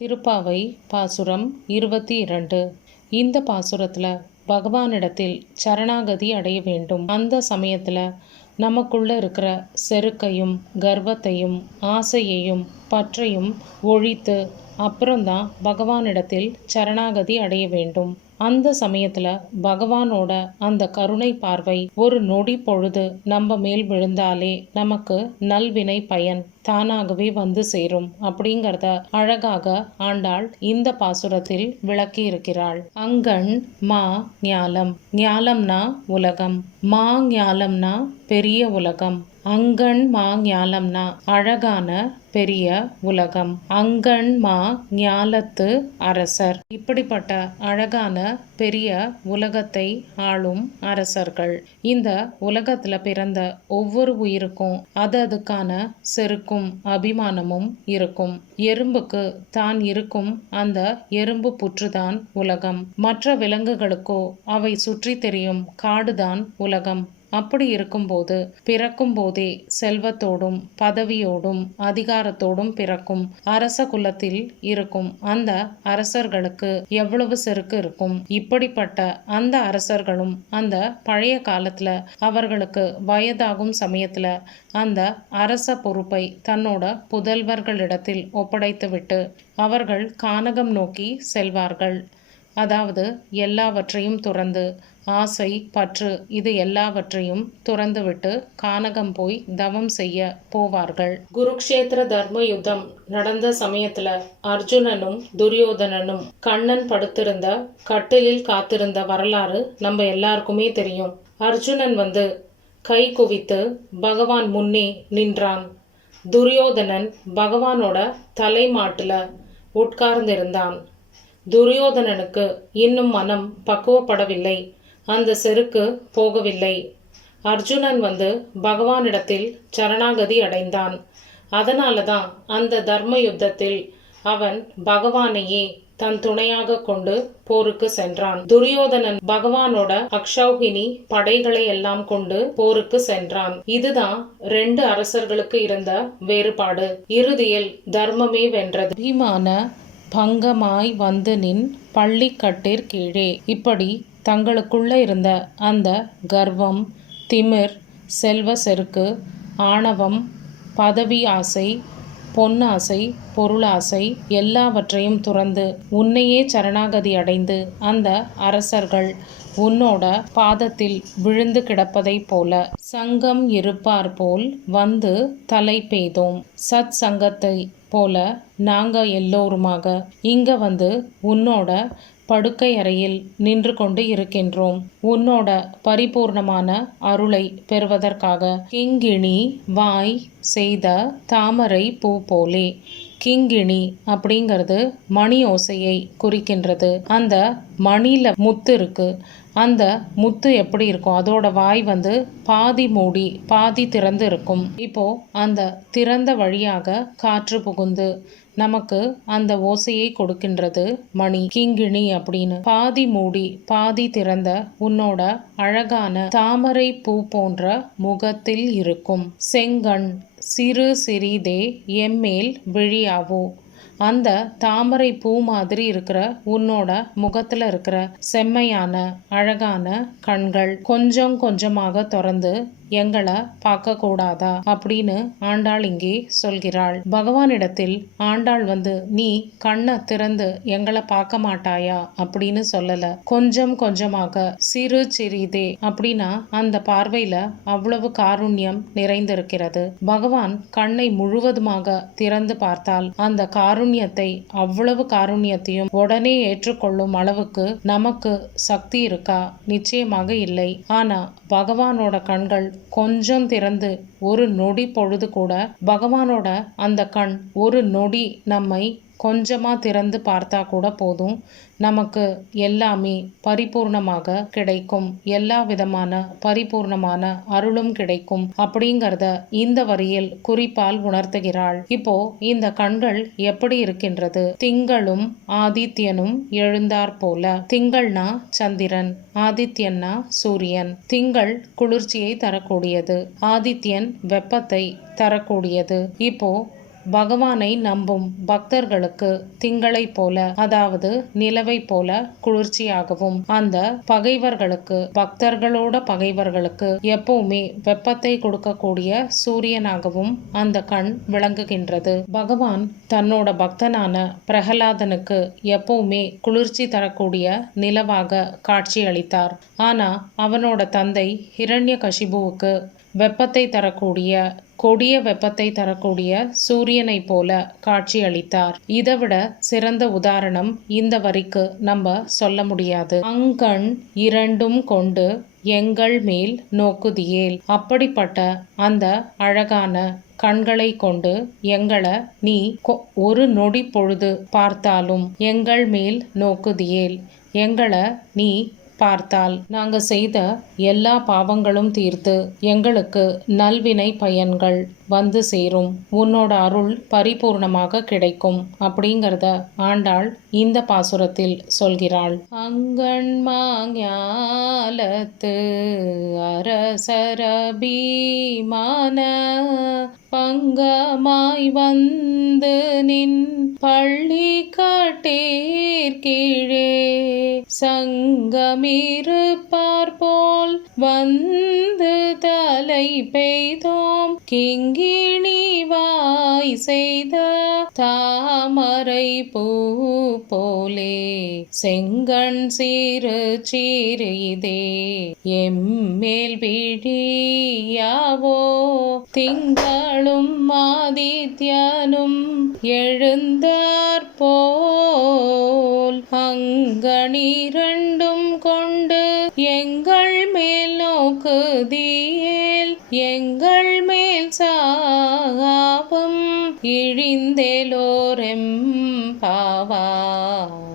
திருப்பாவை பாசுரம் 22. இந்த பாசுரத்தில் பகவானிடத்தில் சரணாகதி அடைய வேண்டும். அந்த சமயத்தில் நமக்குள்ள இருக்கிற செருக்கையும் கர்வத்தையும் ஆசையையும் பற்றையும் ஒழித்து அப்புறம்தான் பகவானிடத்தில் சரணாகதி அடைய வேண்டும். அந்த சமயத்தில் பகவானோட அந்த கருணை பார்வை ஒரு நொடி பொழுது நம்ம மேல் விழுந்தாலே நமக்கு நல்வினை பயன் தானாகவே வந்து சேரும் அப்படிங்கிறத அழகாக ஆண்டாள் இந்த பாசுரத்தில் விளக்கி இருக்கிறாள். அங்கண் மா ஞாலம், ஞாலம்னா உலகம், மா ஞாலம்னா பெரிய உலகம், அங்கண் மா ஞாலம்னா அழகான பெரிய உலகம், அங்கண் மா ஞாலத்து அரசர். இப்படிப்பட்ட அழகான பெரிய உலகத்தை ஆளும் அரசர்கள். இந்த உலகத்துல பிறந்த ஒவ்வொரு உயிருக்கும் அதுக்கான செருக்கும் அபிமானமும் இருக்கும். எறும்புக்கு தான் இருக்கும் அந்த எறும்பு புற்றுதான் உலகம். மற்ற விலங்குகளுக்கோ அவை சுற்றி தெரியும் காடுதான் உலகம். அப்படி இருக்கும்போது பிறக்கும் போதே செல்வத்தோடும் பதவியோடும் அதிகாரத்தோடும் பிறக்கும். அரச குலத்தில் இருக்கும் அந்த அரசர்களுக்கு எவ்வளவு செருக்கு இருக்கும். இப்படிப்பட்ட அந்த அரசர்களும் அந்த பழைய காலத்துல அவர்களுக்கு வயதாகும் சமயத்துல அந்த அரச பொறுப்பை தன்னோட புதல்வர்களிடத்தில் ஒப்படைத்துவிட்டு அவர்கள் கானகம் நோக்கி செல்வார்கள். அதாவது எல்லாவற்றையும் துறந்து ஆசை பற்று இது எல்லாவற்றையும் துறந்துவிட்டு கானகம் போய் தவம் செய்ய போவார்கள். குருக்ஷேத்திர தர்ம யுத்தம் நடந்த சமயத்துல அர்ஜுனனும் துரியோதனனும் கண்ணன் படுத்திருந்த கட்டிலில் காத்திருந்த வரலாறு நம்ம எல்லாருக்குமே தெரியும். அர்ஜுனன் கை குவித்து பகவான் முன்னே நின்றான். துரியோதனன் பகவானோட தலைமாட்டுல உட்கார்ந்திருந்தான். துரியோதனனுக்கு இன்னும் மனம் பக்குவப்படவில்லை. அந்த செருக்கு போகவில்லை. அர்ஜுனன் பகவானிடத்தில் சரணாகதி அடைந்தான். அதனால தான் அந்த தர்ம யுத்தத்தில் அவன் பகவானையே தன் துணையாக கொண்டு போருக்கு சென்றான். துரியோதனன் பகவானோட அக்ஷௌகினி படைகளை எல்லாம் கொண்டு போருக்கு சென்றான். இதுதான் ரெண்டு அரசர்களுக்கு இருந்த வேறுபாடு. இறுதியில் தர்மமே வென்றது. பீமான பங்கமாய் வந்து நின் பள்ளிக்கட்டிற் கீழே. இப்படி தங்களுக்குள்ள இருந்த அந்த கர்வம், திமிர், செல்வ செருக்கு, ஆணவம், பதவி ஆசை, பொன்னாசை, பொருளாசை எல்லாவற்றையும் துறந்து உன்னையே சரணாகதி அடைந்து அந்த அரசர்கள் உன்னோட பாதத்தில் விழுந்து கிடப்பதை போல சங்கம் இருப்பார் போல் வந்து தலை பெய்தோம். சத் சங்கத்தை போல நாங்க எல்லோருமாக இங்க உன்னோட படுக்கை அறையில் நின்று கொண்டு இருக்கின்றோம். உன்னோட பரிபூர்ணமான அருளை பெறுவதற்காக கிங்கிணி வாய் செய்த தாமரை பூ போலே. கிங்கிணி அப்படிங்கிறது மணி ஓசையை குறிக்கின்றது. அந்த மணியில முத்து இருக்கு. அந்த முத்து எப்படி இருக்கும், அதோட வாய் பாதி மூடி பாதி திறந்து இருக்கும். இப்போ அந்த திறந்த வழியாக காற்று புகுந்து நமக்கு அந்த ஓசையை கொடுக்கின்றது மணி. கிங்கிணி அப்படின்னு பாதி மூடி பாதி திறந்த உன்னோட அழகான தாமரை பூ போன்ற முகத்தில் இருக்கும் செங்கண் சிறு சிறிதே எம்மேல் விழியாவோ. அந்த தாமரை பூ மாதிரி இருக்கிற உன்னோட முகத்துல இருக்கிற செம்மையான அழகான கண்கள் கொஞ்சம் கொஞ்சமாக திறந்து எங்களை பார்க்க கூடாதா அப்படின்னு ஆண்டாள் இங்கே சொல்கிறாள். பகவானிடத்தில் ஆண்டாள் நீ கண்ணை திறந்து எங்களை பார்க்க மாட்டாயா அப்படின்னு சொல்லல. கொஞ்சம் கொஞ்சமாக சிறு சிறிதே அப்படின்னா அந்த பார்வையில அவ்வளவு காருண்யம் நிறைந்திருக்கிறது. பகவான் கண்ணை முழுவதுமாக திறந்து பார்த்தால் அந்த காருண்யத்தை அவ்வளவு காருண்யத்தையும் உடனே ஏற்றுக்கொள்ளும் அளவுக்கு நமக்கு சக்தி இருக்கா? நிச்சயமாக இல்லை. ஆனா பகவானோட கண்கள் கொஞ்சம் திறந்து ஒரு நொடி பொழுது கூட பகவானோட அந்த கண் ஒரு நொடி நம்மை கொஞ்சமா திறந்து பார்த்தா கூட போதும், நமக்கு எல்லாமே பரிபூர்ணமாக கிடைக்கும். எல்லா விதமான பரிபூர்ணமான அருளும் கிடைக்கும் அப்படிங்கிறத இந்த வரியில் குறிப்பால் உணர்த்துகிறாள். இப்போ இந்த கண்கள் எப்படி இருக்கின்றது? திங்களும் ஆதித்யனும் எழுந்தார் போல. திங்கள்னா சந்திரன், ஆதித்யன்னா சூரியன். திங்கள் குளிர்ச்சியை தரக்கூடியது, ஆதித்யன் வெப்பத்தை தரக்கூடியது. இப்போ பகவானை நம்பும் பக்தர்களுக்கு திங்களை போல, அதாவது நிலவை போல குளிர்ச்சியாகவும், அந்த பகைவர்களுக்கு, பக்தர்களோட பகைவர்களுக்கு எப்பவுமே வெப்பத்தை கொடுக்கக்கூடிய சூரியனாகவும் அந்த கண் விளங்குகின்றது. பகவான் தன்னோட பக்தனான பிரகலாதனுக்கு எப்பவுமே குளிர்ச்சி தரக்கூடிய நிலவாக காட்சி அளித்தார். ஆனா அவனோட தந்தை ஹிரண்யகசிபுவுக்கு வெப்பத்தை தரக்கூடிய, கொடிய வெப்பத்தை தரக்கூடிய சூரியனை போல காட்சி அளித்தார். இதைவிட சிறந்த உதாரணம் இந்த வரிக்கு நம்ம சொல்ல முடியாது. அங்கண் இரண்டும் கொண்டு எங்கள் மேல் நோக்குதியேல். அப்படிப்பட்ட அந்த அழகான கண்களை கொண்டு எங்களை நீ ஒரு நொடி பொழுது பார்த்தாலும் எங்கள் மேல் நோக்குதியேல். எங்களை நீ பார்த்தால் நாங்க செய்த எல்லா பாவங்களும் தீர்த்து எங்களுக்கு நல்வினை பயன்கள் வந்து சேரும், உன்னோட அருள் பரிபூர்ணமாக கிடைக்கும் அப்படிங்கிறத ஆண்டாள் இந்த பாசுரத்தில் சொல்கிறாள். அங்கண்மாஞாலத்து அரசரபீமான பங்கமாய் வந்து நின் பள்ளி காட்டேர் கீழே சங்கமிருப்பார் போல் வந்து தலை பெய்தோம் கிங்கிணி வாய் செய்த தாமரை பூ போலே செங்கண் சீரு சீரிதே எம்மேல் விழியாவோ திங்களும் ஆதித்யனும் எழுந்தார் போல் அங்கணிரண்டும் கொண்டு எங்கள் மேல் நோக்குதியேல். எங்கள் மேல் சாபம் இழிந்தேலோரெம் பாவாய்.